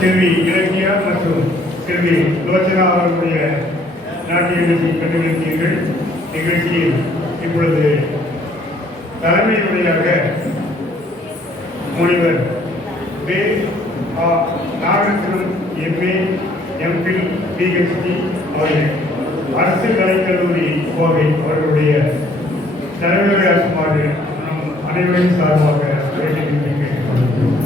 செல்வி இலக்கியா மற்றும் செல்வி லோச்சனா அவர்களுடைய நாட்டிய நிகழ்ச்சியை கண்டுபிடித்தீர்கள். நிகழ்ச்சியில் இப்பொழுது தலைமை முனிவர் பே வே. ஆ. நாகரத்னம் எம்ஏ எம்பில் பிஹெச்டி அவர்கள் அரசு கலைக்கல்லூரி கோவை அவர்களுடைய தலைமை ஆற்றுமாறு நம் அனைவரின் சார்பாக வேண்டிய கேட்டுக்கொள்கிறோம்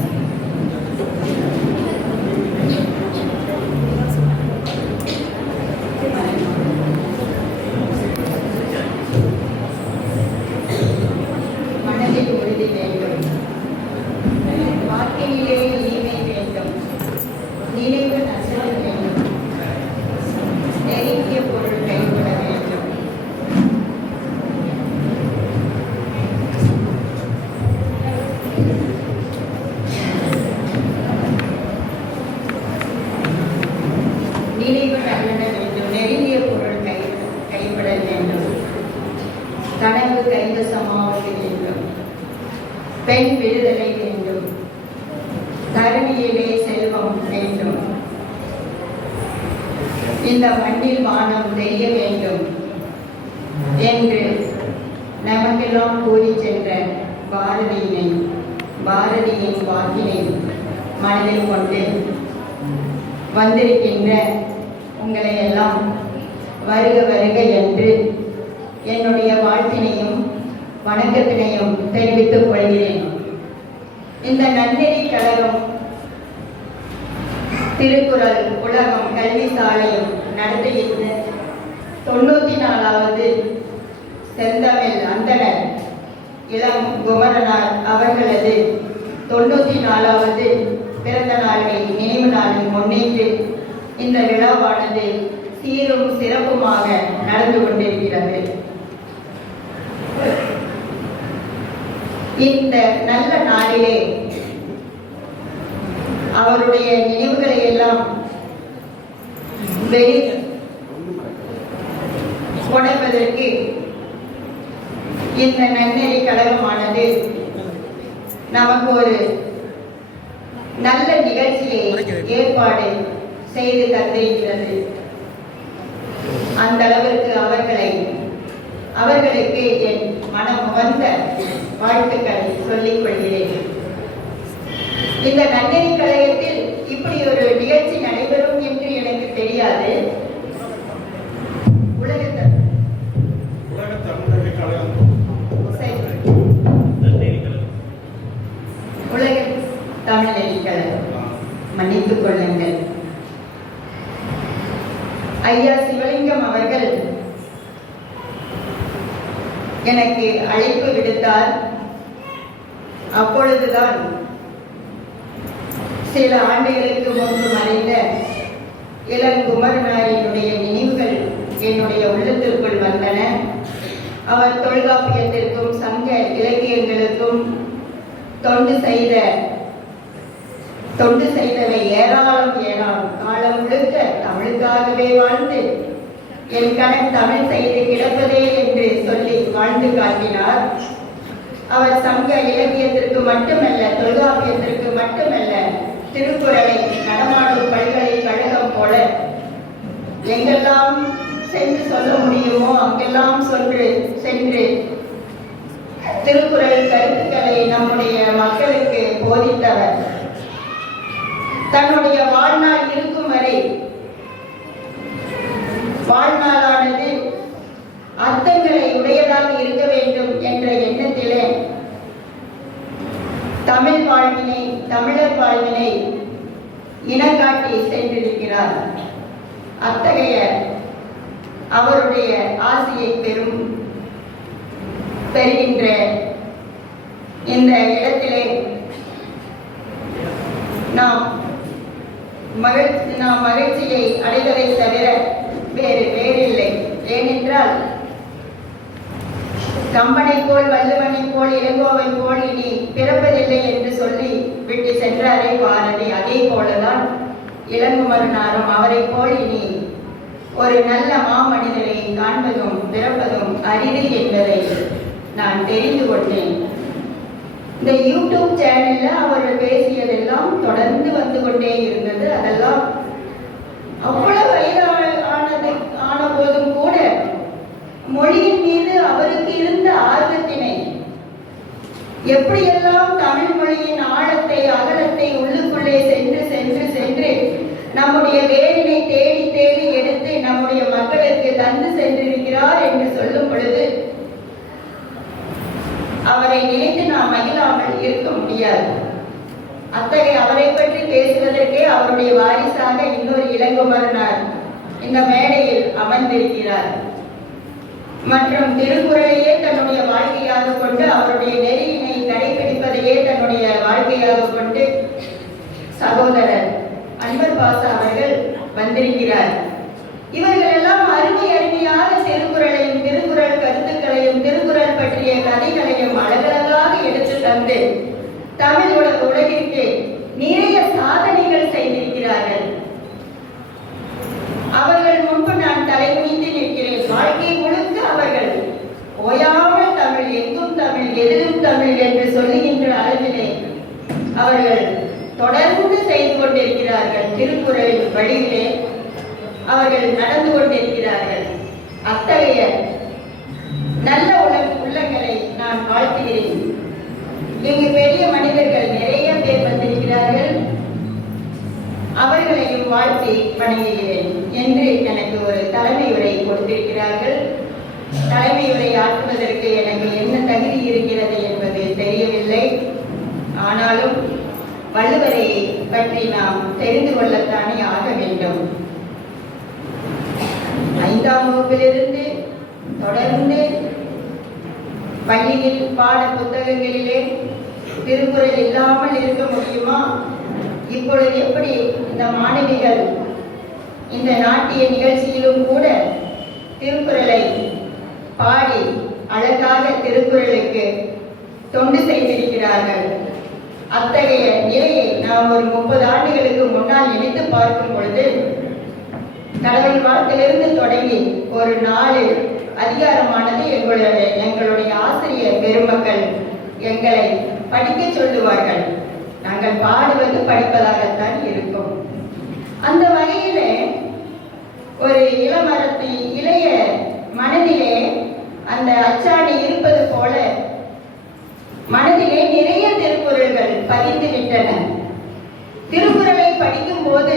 மனதில் உறுதி வேண்டும் வாழ்க்கையிலே இனிமை வேண்டும். நினைவு நசல வேண்டும். நெருங்கிய பொருள் கைவிட வேண்டும் நினைவு நல்லன வேண்டும் நெருங்கிய பொருள் கை கைவிட வேண்டும் கனவு கைவசமாக வேண்டும் பெண் விடுதலை வேண்டும் தருணியிலே செல்வம் வேண்டும் இந்த மண்ணில் வானம் தெரிய வேண்டும் என்று நமக்கெல்லாம் கூறி சென்ற பாரதியினை பாரதியின் வாக்கினை மனதில் கொண்டு வந்திருக்கின்ற உங்களை எல்லாம் வருக வருக என்று என்னுடைய வாழ்த்தினையும் வணக்கத்தினையும் தெரிவித்துக் கொள்கிறேன். இந்த நன்னெறி கழகம் திருக்குறள் உலகம் கல்வி சாலையும் நடத்துகின்ற தொண்ணூத்தி நாலாவது செந்தமிழ் அந்தனர் இளம் குமரனார் அவர்களது தொண்ணூத்தி நாலாவது பிறந்த நாளை நினைவு நாளை முன்னிட்டு இந்த விழாவானது சீரும் சிறப்புமாக நடந்து கொண்டிருக்கிறது. இந்த நல்ல நாளிலே அவருடைய நினைவுகளை எல்லாம் வெளி இந்த நன்னெறி கழகமானது நமக்கு ஒரு நல்ல நிகழ்ச்சியை ஏற்பாடு செய்து தந்திருக்கிறது. அந்த அளவிற்கு அவர்களை அவர்களுக்கு என் மனம் உகந்த வாழ்த்துக்களை சொல்லிக் கொள்கிறேன். இந்த நன்னெறி கழகத்தில் இப்படி ஒரு நிகழ்ச்சி நடைபெறும் என்று எனக்கு தெரியாது. உலக தமிழ் கழகம். மன்னித்துக் கொள்ளுங்கள். ஐயா சிவலிங்கம் அவர்கள் எனக்கு அழைப்பு விடுத்தார். அப்பொழுதுதான் சில ஆண்டுகளுக்கு முன்பு மறைந்த இளங்குமரனாரினுடைய நினைவுகள் என்னுடைய உள்ளத்திற்குள் வந்தன. அவர் தொல்காப்பியத்திற்கும் சங்க இலக்கியங்களுக்கும் தொண்டு செய்த தொண்டு செய்தவை ஏராளம் ஏராளம். காலம் முழுக்க தமிழுக்காகவே வாழ்ந்து என் கண் தமிழ் செய்து கிடப்பதே என்று சொல்லி வாழ்ந்து காட்டினார். அவர் சங்க இலக்கியத்திற்கு மட்டுமல்ல தொல்காப்பியத்திற்கு மட்டுமல்ல திருக்குறளை நடமாடும் பல்கலைக்கழகம் போல. எங்கெல்லாம் சென்று சொல்ல முடியுமோ அங்கெல்லாம் சென்று சென்று திருக்குறள் கருத்துக்களை நம்முடைய மக்களுக்கு போதித்தவர். தன்னுடைய வாழ்நாள் இருக்கும் வரை வாழ்நாளானது அர்த்தங்களை உடையதாக இருக்க வேண்டும் என்ற தமிழ் வாழ்வினை தமிழர் வாழ்வினை இனங்காட்டி சென்றிருக்கிறார். அத்தகைய அவருடைய ஆசையை பெறும் பெறுகின்ற இந்த இடத்திலே நாம் மகிழ்ச்சி நாம் மகிழ்ச்சியை அடைவதை தவிர வேறு வேறில்லை. ஏனென்றால் கம்பனை போல் வல்லுவனை போல் இளங்கோவை போல் இனி பிறப்பதில்லை என்று சொல்லி விட்டு சென்றாரே பாரதி. அதே போலதான் இளங்குமரனாரும் அவரை போல் இனி ஒரு நல்ல மாமனிதரை காண்பதும் பிறப்பதும் அரிது என்பதை நான் தெரிந்து கொண்டேன். இந்த யூடியூப் சேனல்ல அவர்கள் பேசியதெல்லாம் தொடர்ந்து வந்து கொண்டே இருந்தது. அவ்வளவு வயதான ஆனது ஆன போதும் கூட மொழியின் மீது அவருக்கு இருந்த ஆர்வத்தினை எப்படியெல்லாம் தமிழ் மொழியின் ஆழத்தை அகலத்தை உள்ளுக்குள்ளே சென்று சென்று சென்று நம்முடைய வேரினை தேடி தேடி எடுத்து நம்முடைய மக்களுக்கு தந்து சென்றிருக்கிறார் என்று சொல்லும் பொழுது அவரை நினைத்து நாம் மகிழாமல் இருக்க முடியாது. அத்தகைய அவரை பற்றி பேசுவதற்கே அவருடைய வாரிசாக இன்னொரு இளங்குமரனார் இந்த மேடையில் அமர்ந்திருக்கிறார். மற்றும் திருக்குறளையே தன்னுடைய வாழ்க்கையாக கொண்டு அவருடைய நெறி கடைபிடிப்பதையே தன்னுடைய வாழ்க்கையாக கொண்டு சகோதரர் அன்பர் பாசா அவர்கள் வந்திருக்கிறார் இவர்கள் எல்லாம் அருமை அருமையாக திருக்குறளையும் திருக்குறள் கருத்துக்களையும் திருக்குறள் பற்றிய கதைகளையும் அழகழகாக எடுத்து தந்து தமிழ் உலக உலகிற்கு நிறைய சாதனைகள் செய்திருக்கிறார்கள் அவர்கள் முன்பு நான் தலைகுனிந்து நிற்கிறேன் வாழ்க்கை முழுக்க அவர்கள் ஓயாமல் தமிழ் எங்கும் தமிழ் எதிலும் தமிழ் என்று சொல்லுகின்ற அளவிலே அவர்கள் தொடர்ந்து செய்து கொண்டிருக்கிறார்கள் திருக்குறளின் வழியிலே அவர்கள் நடந்து கொண்டிருக்கிறார்கள் அத்தகைய நல்ல உள்ள உள்ளங்களை நான் வாழ்த்துகிறேன் இங்கு பெரிய மனிதர்கள் நிறைய பேர் வந்திருக்கிறார்கள் அவர்களையும் வாழ்த்தி வணங்குகிறேன் என்று எனக்கு ஒரு தலைமை உரை கொடுத்திருக்கிறார்கள் தலைமை உரை ஆற்றுவதற்கு எனக்கு என்ன தகுதி இருக்கிறது என்பது தெரியவில்லை. ஆனாலும் வள்ளுவரை பற்றி நாம் தெரிந்து கொள்ளத்தானே ஆக வேண்டும். ஐந்தாம் வகுப்பிலிருந்து தொடர்ந்து பள்ளியில் பாட புத்தகங்களிலே திருக்குறள் இல்லாமல் இருக்க முடியுமா? இப்பொழுது எப்படி இந்த மாணவிகள் இந்த நாட்டிய நிகழ்ச்சியிலும் கூட திருக்குறளை பாடி அழகாக திருக்குறளுக்கு தொண்டு செய்திருக்கிறார்கள். அத்தகைய நிலையை நாம் ஒரு முப்பது ஆண்டுகளுக்கு முன்னால் நினைத்து பார்க்கும் பொழுது கடவுள் வாழ்த்திலிருந்து தொடங்கி ஒரு நாலு அதிகாரமானது எங்களுடைய எங்களுடைய ஆசிரியர் பெருமக்கள் எங்களை படிக்க சொல்லுவார்கள். நாங்கள் பாடுவது படிப்பதாகத்தான் இருக்கும். அந்த வகையிலே ஒரு இளமரத்தை இளைய மனதிலே அந்த அச்சாணி இருப்பது போல மனதிலே நிறைய திருக்குறள்கள் பதிந்து விட்டன திருக்குறளை படிக்கும் போது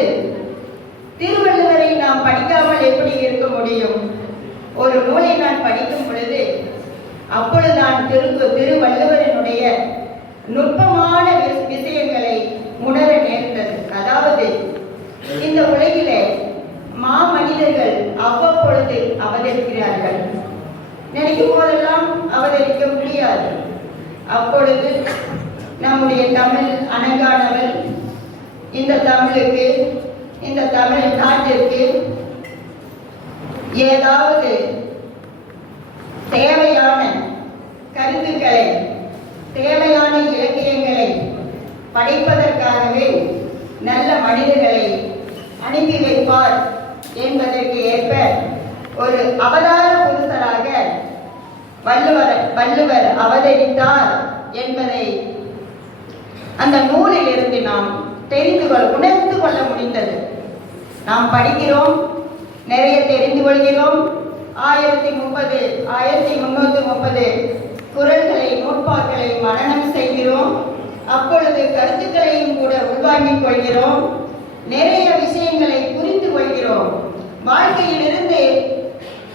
திருவள்ளுவரை நாம் படிக்காமல் எப்படி இருக்க முடியும்? ஒரு நூலை நான் படிக்கும் பொழுது அப்பொழுது நான் திரு திருவள்ளுவரினுடைய நுட்பமான விஷயங்களை உணர நேர்ந்தது. அதாவது இந்த உலகிலே மாமனிதர்கள் அவ்வப்பொழுது அவதரிக்கிறார்கள். நினைக்கும் போதெல்லாம் அவதரிக்க முடியாது. அப்பொழுது நம்முடைய தமிழ் அணங்கானவள் இந்த தமிழுக்கு இந்த தமிழ் நாட்டிற்கு ஏதாவது தேவையான கருத்துக்களை தேவையான இலக்கியங்களை படைப்பதற்காகவே நல்ல மனிதர்களை அனுப்பி வைப்பார் என்பதற்கு ஏற்ப ஒரு அவதார வள்ளுவர் வள்ளுவர் அவதரித்தார் என்பதை அந்த நூலில் இருந்து நாம் தெரிந்து கொள்ள உணர்ந்து கொள்ள முடிந்தது. நாம் படிக்கிறோம் நிறைய தெரிந்து கொள்கிறோம். ஆயிரத்தி முப்பது ஆயிரத்தி முன்னூத்தி முப்பது குரல்களை நூற்பாக்களை மரணம் செய்கிறோம். அப்பொழுது கருத்துக்களையும் கூட உள்வாங்கிக் கொள்கிறோம். நிறைய விஷயங்களை புரிந்து கொள்கிறோம். வாழ்க்கையிலிருந்து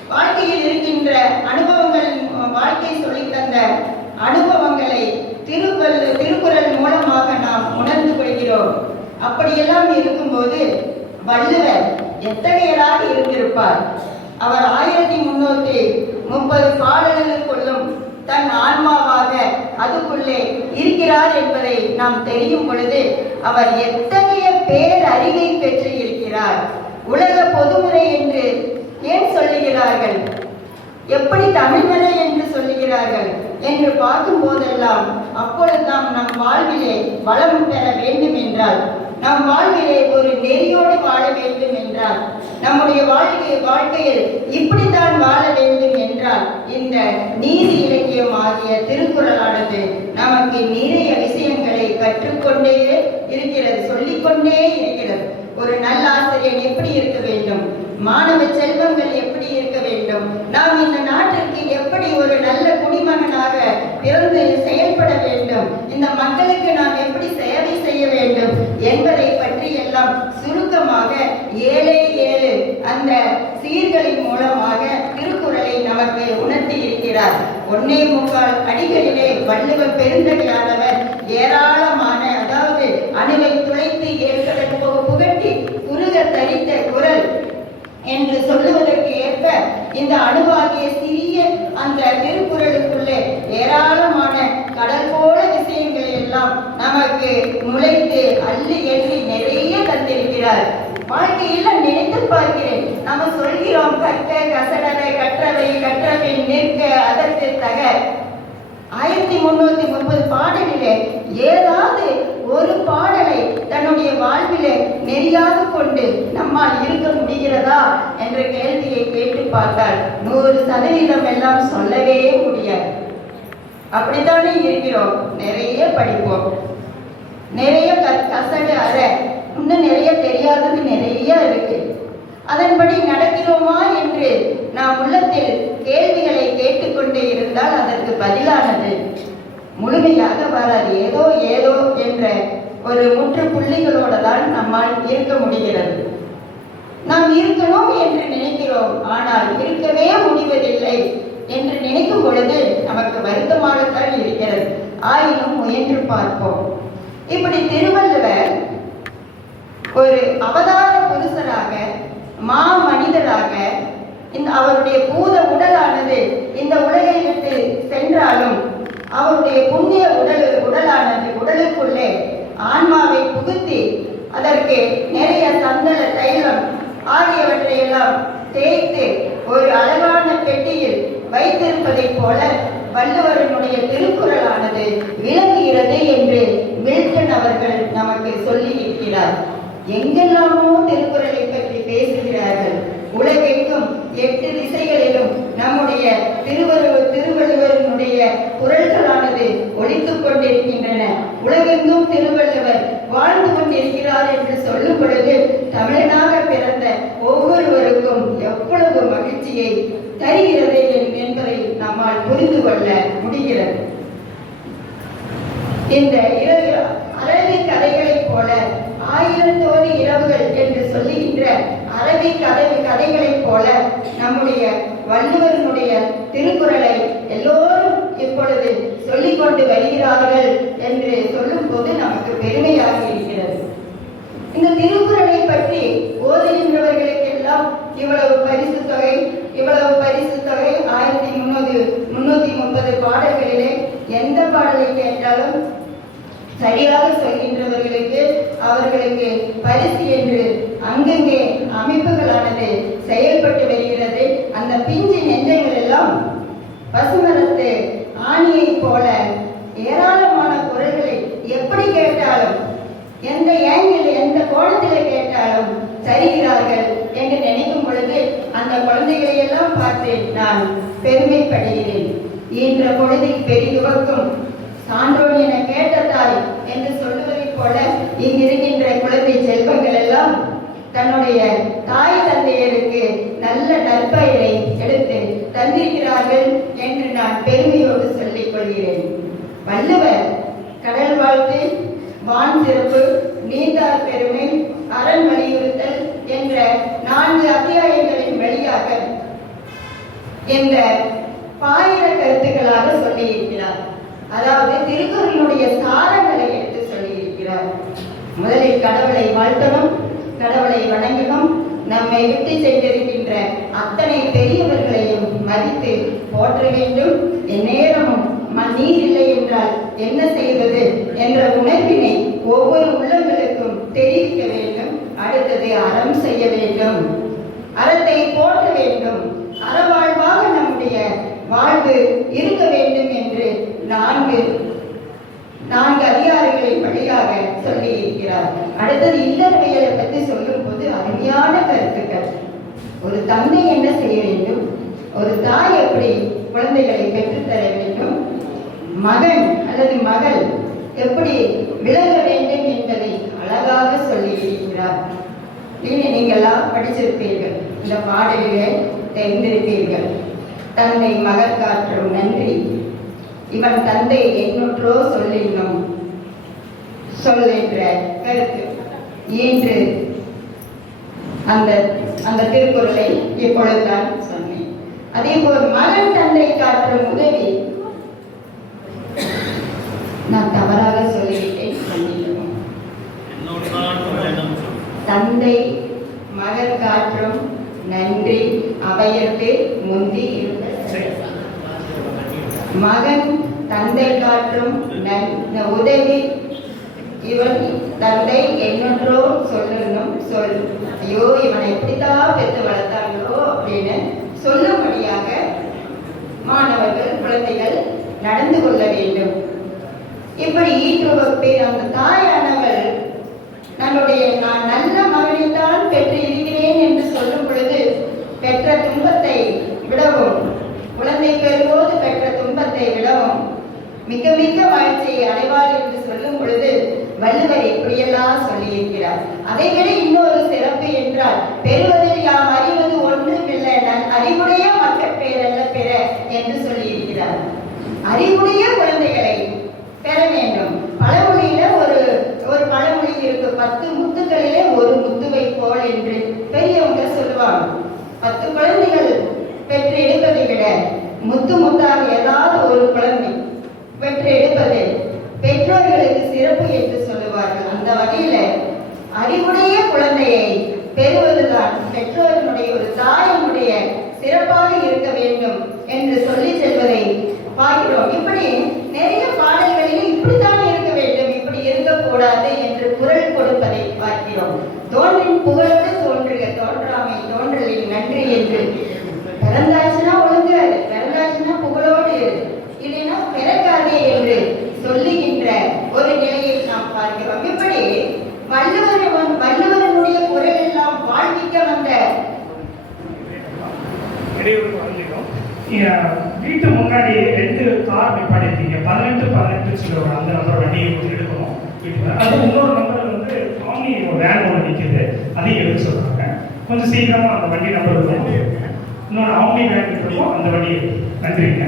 வாழ்க்கையில் இருக்கின்ற அனுபவம் அனுபவங்கள் வாழ்க்கை சொல்லித் தந்த அனுபவங்களை திருக்குறள் திருக்குறள் மூலமாக நாம் உணர்ந்து கொள்கிறோம். அப்படியெல்லாம் இருக்கும்போது வள்ளுவர் எத்தகையராக இருந்திருப்பார்? அவர் ஆயிரத்தி முன்னூத்தி முப்பது பாடல்களுக்குள்ளும் தன் ஆன்மாவாக அதுக்குள்ளே இருக்கிறார் என்பதை நாம் தெரியும் பொழுது அவர் எத்தகைய பேரறிவை பெற்று இருக்கிறார் உலக பொதுமுறை என்று ஏன் சொல்லுகிறார்கள்? எப்படி தமிழ்மலை என்று சொல்லுகிறார்கள் என்று பார்க்கும் போதெல்லாம் அப்பொழுதுதான் நம் வாழ்விலே வளம் பெற வேண்டும் என்றால் நம் வாழ்விலே ஒரு நெறியோடு வாழ வேண்டும் என்றால் நம்முடைய வாழ்க்கை வாழ்க்கையில் இப்படித்தான் வாழ வேண்டும் என்றால் இந்த நீதி இலக்கியம் ஆகிய திருக்குறளானது நமக்கு நிறைய விஷயங்களை கற்றுக்கொண்டே இருக்கிறது சொல்லிக்கொண்டே இருக்கிறது. ஒரு நல்ல ஆசிரியர் எப்படி இருக்க வேண்டும்? மாணவ செல்வங்கள் எப்படி இருக்க வேண்டும்? நாம் இந்த நாட்டிற்கு எப்படி ஒரு நல்ல குடிமகனாக பிறந்து செயல்பட வேண்டும்? இந்த மக்களுக்கு நாம் எப்படி சேவை செய்ய வேண்டும்? என்பதை பற்றி எல்லாம் சுருக்கமாக ஏழே ஏழு அந்த சீர்களின் மூலமாக திருக்குறளை நமக்கு உணர்த்தி இருக்கிறார். ஒன்னே முக்கால் அடிகளிலே வள்ளுவர் பெருந்தகையானவர் ஏராளமான அதாவது அணுவை துளைத்து ஏற்கனவே புகட்டி குறுக தரித்த குரல் என்று சொல்லுவதற்கு ஏற்ப இந்த அணுவாகிய சிறிய அந்த திருக்குறளுக்குள்ளே ஏராளமான கடல் போல விஷயங்கள் எல்லாம் நமக்கு முளைத்து அள்ளி எண்ணி நிறைய தந்திருக்கிறார். வாழ்க்கையில் நினைத்து பார்க்கிறேன். நம்ம சொல்கிறோம் கற்க கசடரை கற்றவை கற்றபின் நிற்க அதற்கு தக. ஆயிரத்தி முன்னூத்தி முப்பது பாடலிலே ஏதாவது ஒரு பாடலை தன்னுடைய வாழ்விலே நெறியாக கொண்டு நம்மால் இருக்க முடிகிறதா என்ற கேள்வியை கேட்டு பார்த்தால் நூறு சதவீதம் எல்லாம் சொல்லவே முடியாது. அப்படித்தானே இருக்கிறோம்? நிறைய படிப்போம். நிறைய க- கசடு அற இன்னும் நிறைய தெரியாதது நிறைய இருக்கு. அதன்படி நடக்கிறோமா என்று நாம் உள்ளத்தில் கேள்விகளை கேட்டுக்கொண்டே இருந்தால் அதற்கு பதிலானது முழுமையாக வராது ஏதோ ஏதோ என்ற ஒரு முற்றுப்புள்ளிகளோட தான் நம்மால் இருக்க முடிகிறது. நாம் இருக்கணும் என்று நினைக்கிறோம். ஆனால் இருக்கவே முடிவதில்லை என்று நினைக்கும் பொழுது நமக்கு வருத்தமாகத்தான் இருக்கிறது. ஆயினும் முயன்று பார்ப்போம். இப்படி திருவள்ளுவர் ஒரு அவதார புருஷராக மா மனிதராக இந்த அவருடைய பூத உடலானது இந்த உலகை விட்டு சென்றாலும் அவருடைய புண்ணிய உடல் உடலானது உடலுக்குள்ளே ஆன்மாவை புகுத்தி அதற்கு நிறைய சந்தன தைலம் ஆகியவற்றை எல்லாம் தேய்த்து ஒரு அழகான பெட்டியில் வைத்திருப்பதைப் போல வள்ளுவரனுடைய திருக்குறளானது விளங்குகிறது என்று மில்டன் அவர்கள் நமக்கு சொல்லி இருக்கிறார் எங்கெல்லாமோ திருக்குறளை பற்றி பேசுகிறார்கள். உலகெங்கும் எட்டு திசைகளிலும் நம்முடைய திருவள்ளுவர் திருவள்ளுவரினுடைய குரல்களானது ஒலித்துக் கொண்டிருக்கின்றன. உலகெங்கும் திருவள்ளுவர் வாழ்ந்து கொண்டிருக்கிறார் என்று சொல்லும் பொழுது தமிழனாக பிறந்த ஒவ்வொருவருக்கும் எவ்வளவு மகிழ்ச்சியை தருகிறது என்பதை நம்மால் புரிந்து கொள்ள முடிகிறது. இந்த இரவு அரபி கதைகளைப் போல ஆயிரத்தோடு இரவுகள் என்று சொல்லுகின்ற அரபி கதை கதைகளைப் போல நம்முடைய வள்ளுவரினுடைய திருக்குறளை எல்லோரும் இப்பொழுது சொல்லிக் கொண்டு வருகிறார்கள் என்று சொல்லும்போது நமக்கு பெருமையாக இருக்கிறது இந்த திருக்குறளை பற்றி ஓதுகின்றவர்களுக்கெல்லாம் இவ்வளவு பரிசு தொகை இவ்வளவு பரிசு தொகை ஆயிரத்தி முன்னூறு முன்னூத்தி முப்பது பாடல்களிலே எந்த பாடலை கேட்டாலும் சரியாக சொல்கின்றவர்களுக்கு அவர்களுக்கு பரிசு என்று அங்கங்கே அமைப்புகளானது செயல்பட்டு வருகிறது அந்த பிஞ்சு நெஞ்சங்கள் எல்லாம் பசுமரத்து ஆணியை போல ஏராளமான குரல்களை எப்படி கேட்டாலும் எந்த ஏங்கில் எந்த கோணத்தில் கேட்டாலும் சரிகிறார்கள் என்று நினைக்கும் பொழுது அந்த குழந்தைகளை எல்லாம் பார்த்து நான் பெருமைப்படுகிறேன் ஈன்ற பொழுதில் பெரிதுவக்கும் சான்றோன் என கேட்ட தாய் என்று சொல்லுவதைப் போல இங்கிருக்கின்ற குழந்தை செல்வங்கள் எல்லாம் தன்னுடைய தாய் தந்தையருக்கு நல்ல நற்பெயரை எடுத்து தந்திருக்கிறார்கள் என்று நான் பெருமையோடு சொல்லிக் கொள்கிறேன் வள்ளுவர் கடல் வாழ்த்து வான் சிறப்பு நீந்தார் பெருமை அரண் வலியுறுத்தல் என்ற நான்கு அத்தியாயங்களின் வழியாக இந்த பாயிர கருத்துக்களாக சொல்லியிருக்கிறார் அதாவது திருக்குறளுடைய சாரங்களை எடுத்து சொல்லியிருக்கிறார். முதலில் கடவுளை வாழ்த்தணும் கடவுளை வணங்கணும் நம்மை விட்டு சென்றிருக்கின்ற அத்தனை பெரியவர்களையும் மதித்து போற்ற வேண்டும். எந்நேரமும் நீர் இல்லை என்றால் என்ன செய்வது என்ற உணர்வினை ஒவ்வொரு உள்ளங்களுக்கும் தெரிவிக்க வேண்டும். அடுத்தது அறம் செய்ய வேண்டும். அறத்தை போற்ற வேண்டும். அறவாழ்வாக நம்முடைய வாழ்வு இருக்க வேண்டும் என்று நான்கு நான்கு அதிகாரிகளின் வழியாக சொல்லி இருக்கிறார் அடுத்தது இல்லறவியலை பற்றி சொல்லும் போது அருமையான கருத்துக்கள். ஒரு தந்தை என்ன செய்ய வேண்டும்? ஒரு தாய் எப்படி குழந்தைகளை பெற்றுத்தர வேண்டும்? மகன் அல்லது மகள் எப்படி விலக வேண்டும் என்பதை அழகாக சொல்லி இருக்கிறார் நீங்க நீங்கள்லாம் படிச்சிருப்பீர்கள். இந்த பாடலிலே தெரிந்திருப்பீர்கள். தன்னை மகர் காற்றும் நன்றி. இவன் தந்தை என்னொன்றோ சொல்லினும் சொல் என்ற கருத்து. இன்று அந்த அந்த திருக்குறளை இப்பொழுது தான் சொன்னேன். அதே போல் மகன் தந்தை காற்றும் உதவி. நான் தவறாக சொல்லிவிட்டேன் மன்னிக்கவும் தந்தை மகன் காற்றும் நன்றி அவையத்து முந்தி இருந்த மகன் தந்தை காற்றும் உதவி இவன் தந்தை என்னொன்றோ சொல்லணும். சொல் ஐயோ இவனை எப்படித்தான் பெற்று வளர்த்தாங்களோ அப்படின்னு சொல்லும்படியாக மாணவர்கள் குழந்தைகள் நடந்து கொள்ள வேண்டும். இப்படி ஈற்றுவப்பேர் அந்த தாயானவள் நம்முடைய நான் நல்ல மகனைத்தான் பெற்று இருக்கிறேன் என்று சொல்லும் பொழுது பெற்ற துன்பத்தை விடவும் குழந்தை துன்பத்தை விடவும் மிக மிக வாழ்க்கையை அடைவார் என்று சொல்லும் பொழுது வள்ளுவர் எப்படியெல்லாம் சொல்லியிருக்கிறார். அதை விட இன்னொரு சிறப்பு என்றால் பெறுவதில் யாம் அறிவது ஒன்றுமில்லை நான் அறிவுடைய மக்கள் பேரல்ல பெற என்று சொல்லியிருக்கிறார். அறிவுடைய குழந்தைகளை பெற வேண்டும். பழமொழியில ஒரு ஒரு பழமொழி இருக்கு பத்து முத்துக்களிலே ஒரு முத்துவை போல் என்று பெரியவங்க சொல்லுவாங்க. பத்து குழந்தைகள் பெற்று எடுப்பதை விட முத்து முத்தாக ஏதாவது ஒரு குழந்தை பெற்று எடுப்பது பெற்றோர்களுக்கு சிறப்பு என்று சொல்லுவார்கள் அந்த வகையில அறிவுடைய குழந்தையை பெறுவதுதான் பெற்றோர்களுடைய ஒரு தாயினுடைய சிறப்பாக இருக்க வேண்டும் என்று சொல்லி செல்வதை பார்க்கிறோம். இப்படி நிறைய பாடல்களில் இப்படித்தான் இருக்க வேண்டும் இப்படி இருக்கக்கூடாது என்று குரல் கொடுப்பதை பார்க்கிறோம். தோன்றின் புகழோடு தோன்றுக தோன்றாமை தோன்றலின் நன்றி என்று. பிறந்தாச்சுன்னா ஒழுங்காது பிறந்தாச்சுன்னா புகழோடு இல்லைன்னா பிறக்காதே என்று சொல்லுகின்ற ஒரு நிலையை நாம் பார்க்கிறோம். இப்படி வள்ளுவர் வள்ளுவரனுடைய குரல் எல்லாம் வாழ்விக்க வந்த இடையூறு வந்துடும் வீட்டு முன்னாடி ரெண்டு கார் நிப்பாடிருக்கீங்க பதினெட்டு பதினெட்டு சொல்லுவாங்க. அந்த நம்பர் வண்டியை கொஞ்சம் எடுக்கணும். வீட்டுல. அது இன்னொரு நம்பர் வந்து ஆம்னி வேன் ஒன்று நிற்கிது அதையும் எடுக்க சொல்கிறாங்க கொஞ்சம் சீக்கிரமாக அந்த வண்டி நம்பர் இன்னொன்று இன்னொரு ஆம்னி வேன் இருக்கும் அந்த வண்டி நன்றிங்க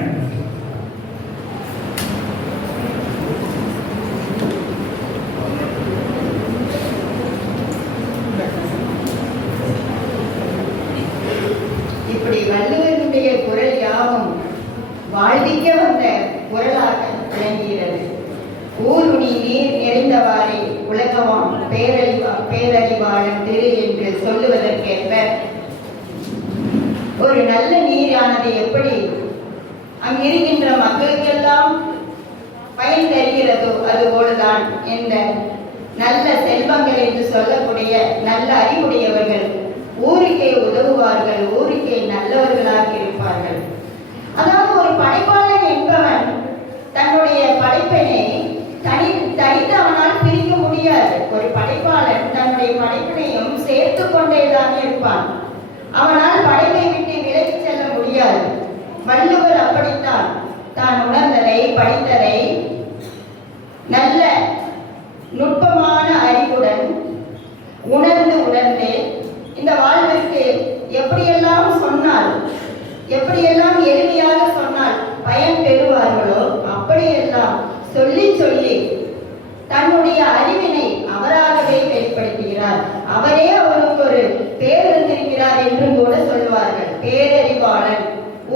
இப்படி வள்ளுவனுடைய குரல் யாவும் வாழ்விக்க வந்த குரலாக விளங்குகிறது ஊருணி நீர் நிறைந்தவாறே உலகவாம் பேரறிவா பேரறிவாளன் திரு என்று சொல்லுவதற்கேற்ப ஒரு நல்ல நீரானது எப்படி அங்கிருக்கின்ற மக்களுக்கெல்லாம் பயன் தருகிறதோ அதுபோலதான் இந்த நல்ல செல்வங்கள் என்று சொல்லக்கூடிய நல்ல அறிவுடையவர்கள் ஊருக்கே உதவுவார்கள் ஊருக்கே நல்லவர்களாக இருப்பார்கள். அதாவது ஒரு படைப்பாளன் என்பவன் தன்னுடைய படைப்பினை தனி தனித்து அவனால் பிரிக்க முடியாது. ஒரு படைப்பாளன் தன்னுடைய படைப்பினையும் சேர்த்து கொண்டேதான் இருப்பான். அவனால் படைப்பை விட்டு விலகி செல்ல முடியாது. வள்ளுவர் அப்படித்தான். தான் உணர்ந்ததை படித்ததை நல்ல நுட்பமான அறிவுடன் உணர்ந்து உணர்ந்து இந்த வாழ்விற்கு எப்படியெல்லாம் சொன்னால் எப்படியெல்லாம் எளிமையாக சொன்னால் பயன் பெறுவார்களோ அப்படியெல்லாம் சொல்லி சொல்லி தன்னுடைய அறிவினை அவராகவே வெளிப்படுத்துகிறார். அவரே அவருக்கு ஒரு பேர் இருந்திருக்கிறார் என்றும் கூட சொல்வார்கள். பேரறிவாளன்.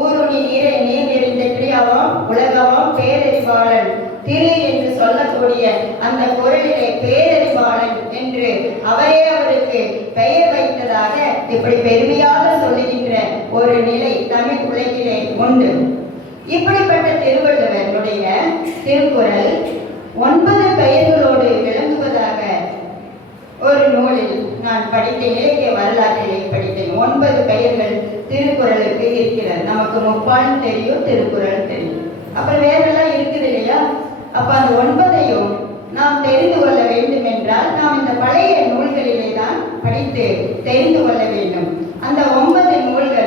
ஊருணி நீரை நீர் நிறைந்த கிரியாவாம் உலகமாம் பேரறிவாளன். திரு என்று சொல்லக்கூடிய அந்த குரலிலே பேரறிவாளன் என்று அவரே அவருக்கு பெயர் வைத்ததாக இப்படி பெரும் சொல்லுகின்ற ஒரு நிலை தமிழ் உலகிலே உண்டு இப்படிப்பட்ட திருவள்ளுவருடைய திருக்குறள் ஒன்பது பெயர்களோடு விளங்குவதாக ஒரு நூலில் நான் படித்தேன் இலக்கிய வரலாற்றிலே படித்தேன். ஒன்பது பெயர்கள் திருக்குறளுக்கு இருக்கிறது. நமக்கு முப்பால் தெரியும் திருக்குறள் தெரியும். அப்புறம் வேறெல்லாம் இருக்குது இல்லையா? அப்ப அந்த ஒன்பதையும் நாம் தெரிந்து கொள்ள வேண்டும் என்றால் நாம் இந்த பழைய நூல்களிலே தான் படித்து தெரிந்து கொள்ள வேண்டும். அந்த ஒன்பது நூல்கள்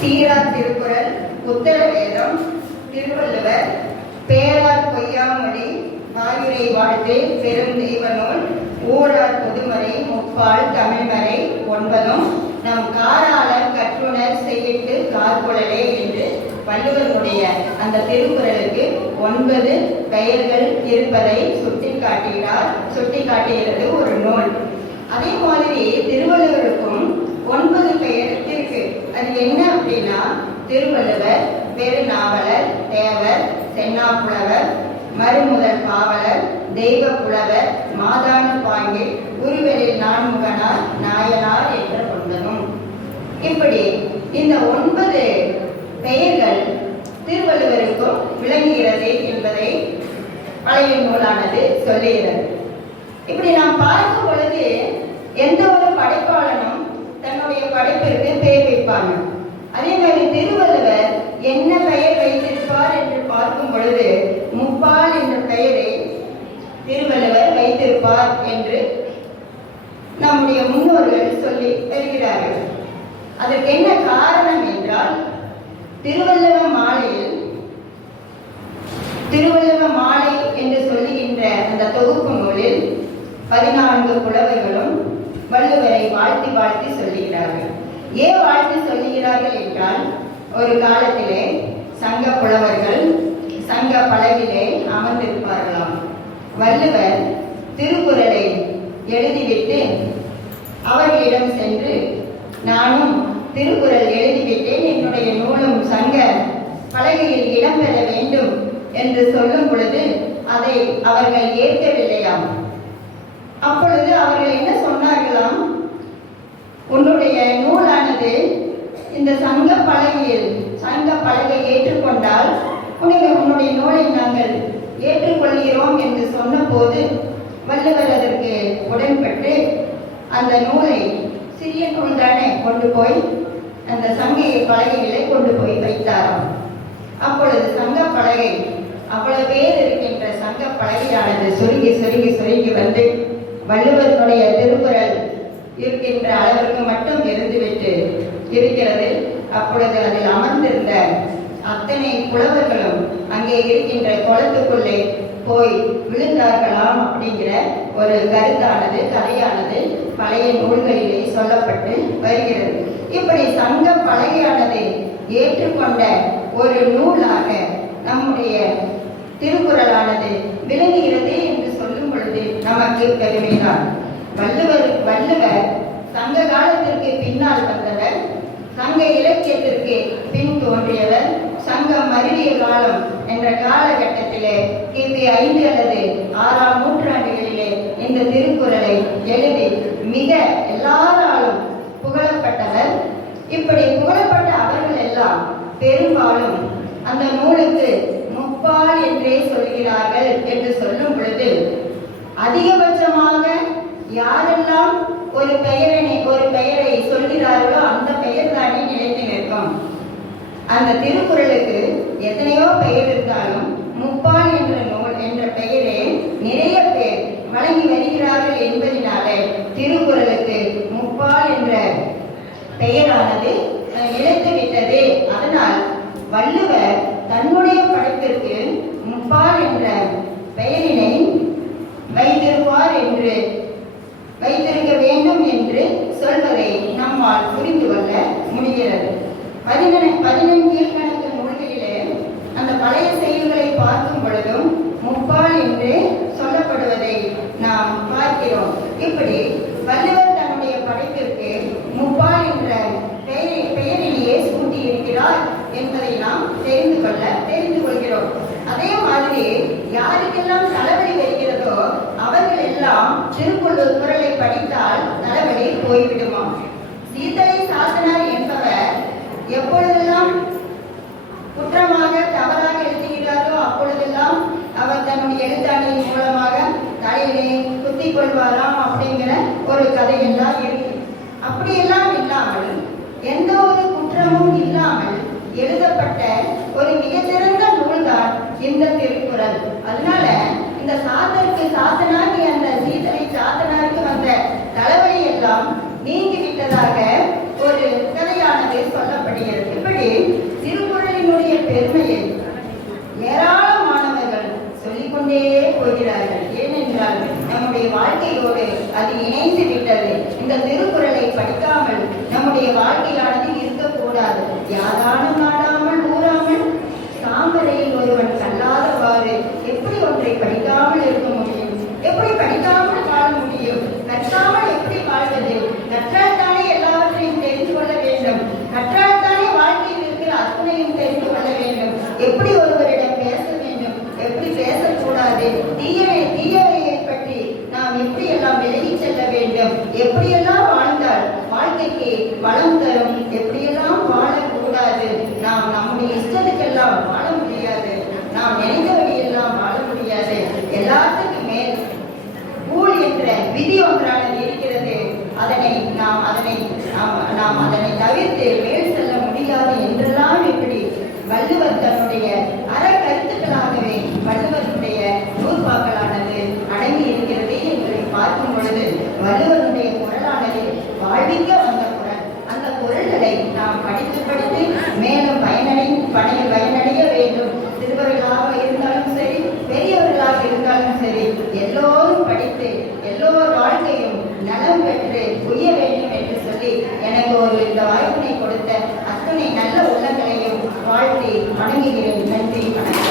சீரார் திருக்குறள் உத்தரவேதம் திருவள்ளுவர் பேரார் பொய்யாமொழி ஆயுரை வாழ்த்து பெரும் தெய்வநூல் ஊரார் பொதுமறை முப்பால் தமிழ்மறை ஒன்பதும் நம் காராளர் கற்றுணர் செய்யிட்டு கார்குழலே என்று வள்ளுவருடைய அந்த திருக்குறளுக்கு ஒன்பது பெயர்கள் இருப்பதை சுட்டிக்காட்டுகிறார் சுட்டிக்காட்டுகிறது ஒரு நூல். அதே மாதிரி திருவள்ளுவருக்கும் ஒன்பது பெயர் இருக்கு. அது என்ன அப்படின்னா திருவள்ளுவர் பெருநாவலர் தேவர் சென்னாப்புலவர் மறுமுதல் பாவலர் தெய்வ புலவர் மாதான பாங்கில் உருவலில் நான்முகனார் நாயனார் என்ற கொண்டனும் இப்படி இந்த ஒன்பது பெயர்கள் திருவள்ளுவருக்கும் விளங்குகிறது என்பதை பழைய நூலானது சொல்லுகிறது. இப்படி நாம் பார்க்கும் பொழுது எந்த ஒரு படைப்பாளனும் படைப்பிற்கு பெயர் வைப்பாங்க. அதே மாதிரி திருவள்ளுவர் என்ன பெயர் வைத்திருப்பார் என்று பார்க்கும் பொழுது முப்பால் என்ற பெயரை திருவள்ளுவர் வைத்திருப்பார் என்று நம்முடைய முன்னோர்கள் சொல்லி வருகிறார்கள் அதற்கு என்ன காரணம் என்றால் திருவள்ளுவ மாலையில் திருவள்ளுவ மாலை என்று சொல்லுகின்ற அந்த தொகுப்பு நூலில் பதினான்கு புலவர்களும் வள்ளுவரை வாழ்த்தி வாழ்த்தி சொல்லுகிறார்கள். ஏன் வாழ்த்து சொல்லுகிறார்கள் என்றால் ஒரு காலத்திலே சங்க புலவர்கள் சங்க பலவிலே அமர்ந்திருப்பார்களாம். வள்ளுவர் திருக்குறளை எழுதிவிட்டு அவர்களிடம் சென்று நானும் திருக்குறள் எழுதிவிட்டேன் என்னுடைய நூலும் சங்க பலகையில் இடம்பெற வேண்டும் என்று சொல்லும் பொழுது அதை அவர்கள் ஏற்கவில்லையாம். அப்பொழுது அவர்கள் என்ன சொன்னார்களாம்? உன்னுடைய நூலானது இந்த சங்க பலகையில் சங்க பலகை ஏற்றுக்கொண்டால் உன்னுடைய உன்னுடைய நூலை நாங்கள் ஏற்றுக்கொள்கிறோம் என்று சொன்னபோது வள்ளுவர் அதற்கு உடன்பட்டு அந்த நூலை சிறிய நூல் தானே கொண்டு போய் அந்த சங்கையை பலகைகளை கொண்டு போய் வைத்தாராம். அப்பொழுது சங்க பலகை அவ்வளவு பேர் இருக்கின்ற சங்க பலகையானது சுருங்கி சுருங்கி சுருங்கி வந்து வள்ளுவருடைய திருக்குறள் இருக்கின்ற அளவிற்கு மட்டும் இருந்துவிட்டு இருக்கிறது. அப்பொழுது அதில் அமர்ந்திருந்த அத்தனை புலவர்களும் அங்கே இருக்கின்ற குளத்துக்குள்ளே போய் விழுந்தார்களாம் அப்படிங்கிற ஒரு கருத்தானது கதையானது பழைய நூல்களிலே சொல்லப்பட்டு வருகிறது. இப்படி சங்க பலகையானது ஏற்றுக்கொண்ட ஒரு நூலாக நம்முடைய திருக்குறளானது விளங்குகிறது நமக்கு பெருமைதான். வள்ளுவர் வள்ளுவர் சங்க காலத்திற்கு பின்னால் வந்தவர் சங்க இலக்கியத்திற்கு பின் தோன்றியவர் சங்கம் மருவிய காலம் என்ற காலகட்டத்திலே கிபி ஐந்து அல்லது ஆறாம் நூற்றாண்டுகளிலே இந்த திருக்குறளை எழுதி மிக எல்லாராலும் புகழப்பட்டவர். இப்படி புகழப்பட்ட அவர்கள் எல்லாம் பெரும்பாலும் அந்த நூலுக்கு முப்பால் என்றே சொல்கிறார்கள் என்று சொல்லும் பொழுது அதிகபட்சமாக யாரெல்லாம் ஒரு பெயரை ஒரு பெயரை சொல்கிறார்களோ அந்த பெயர் தானே நிலைத்து நிற்கும் அந்த திருக்குறளுக்கு எத்தனையோ பெயர் இருந்தாலும் முப்பால் என்ற நூல் என்ற பெயரே நிறைய பேர் வழங்கி வருகிறார்கள் என்பதினாலே திருக்குறளுக்கு முப்பால் என்ற பெயரானது நிலைத்து விட்டது. அதனால் வள்ளுவர் தன்னுடைய படைப்பிற்கு முப்பால் என்ற பெயரினை வைத்திருப்பார் என்று. வைத்திருக்க வேண்டும் என்று சொல்வதை நம்மால் புரிந்து கொள்ள முடிகிறது. பதினெண் பதினெண் கீழ்கணக்கு நூல்களிலே அந்த பழைய செய்திகளை பார்க்கும் பொழுதும் நீங்கி விட்டதாக ஒரு கதையானது சொல்லப்படுகிறது. இப்படி திருக்குறளினுடைய பெருமையை ஏராளமானவர்கள் சொல்லிக்கொண்டே போகிறார்கள். ஏனென்றால் நம்முடைய வாழ்க்கையோடு அது இணைந்து விட்டது இந்த திருக்குறளை படிக்காமல் நம்முடைய வாழ்க்கையானது இருக்கக்கூடாது. யாராலும் நாடாமல் ஊறாமல் சாம்பரையில் ஒருவன் கல்லாதவாறு எப்படி ஒன்றை படிக்காமல் இருக்க முடியும்? எப்படி படிக்காமல் வாழ முடியும்? கற்றாமல் எப்படி கற்றால்தானே எல்லாவற்றையும் தெரிந்து கொள்ள வேண்டும். கற்றால்தானே வாழ்க்கையில் இருக்கிற அத்தனையும் தெரிந்து கொள்ள வேண்டும். எப்படி ஒருவரிடம் பேச வேண்டும்? எப்படி பேசக்கூடாது? தீயவை தீயவையை பற்றி நாம் எப்படி எல்லாம் விலகி செல்ல வேண்டும்? எப்படியெல்லாம் வாழ்ந்தால் வாழ்க்கைக்கு வளம் தரும்? எப்படியெல்லாம் வாழக்கூடாது? நாம் நம்முடைய இஷ்டத்துக்கெல்லாம் வாழ முடியாது. நாம் நினைத்தபடி எல்லாம் வாழ முடியாது. எல்லாத்துக்கும் மேல் ஊழ் என்ற விதி ஒன்றானது அதனை நாம் அதனை நாம் அதனை தவிர்த்து மேல் செல்ல முடியாது என்றெல்லாம் இப்படி வள்ளுவர் தன்னுடைய அற கருத்துக்களாகவே வள்ளுவருடைய நூற்பாக்களானது அடங்கி இருக்கிறது என்பதை பார்க்கும் பொழுது வள்ளுவருடைய குரலானது வாழ்விக்க வந்த குரல். அந்த குரல்களை நாம் படித்து படித்து மேலும் பயனடை பணி பயனடைய வேண்டும். சிறுவர்களாக இருந்தாலும் சரி பெரியவர்களாக இருந்தாலும் சரி எல்லோரும் படித்து பெற்று உய வேண்டும் என்று சொல்லி எனக்கு ஒரு இந்த வாய்ப்பினை கொடுத்த அத்தனை நல்ல உள்ளங்களையும் வாழ்த்தி வணங்குகிறேன். நன்றி வணக்கம்.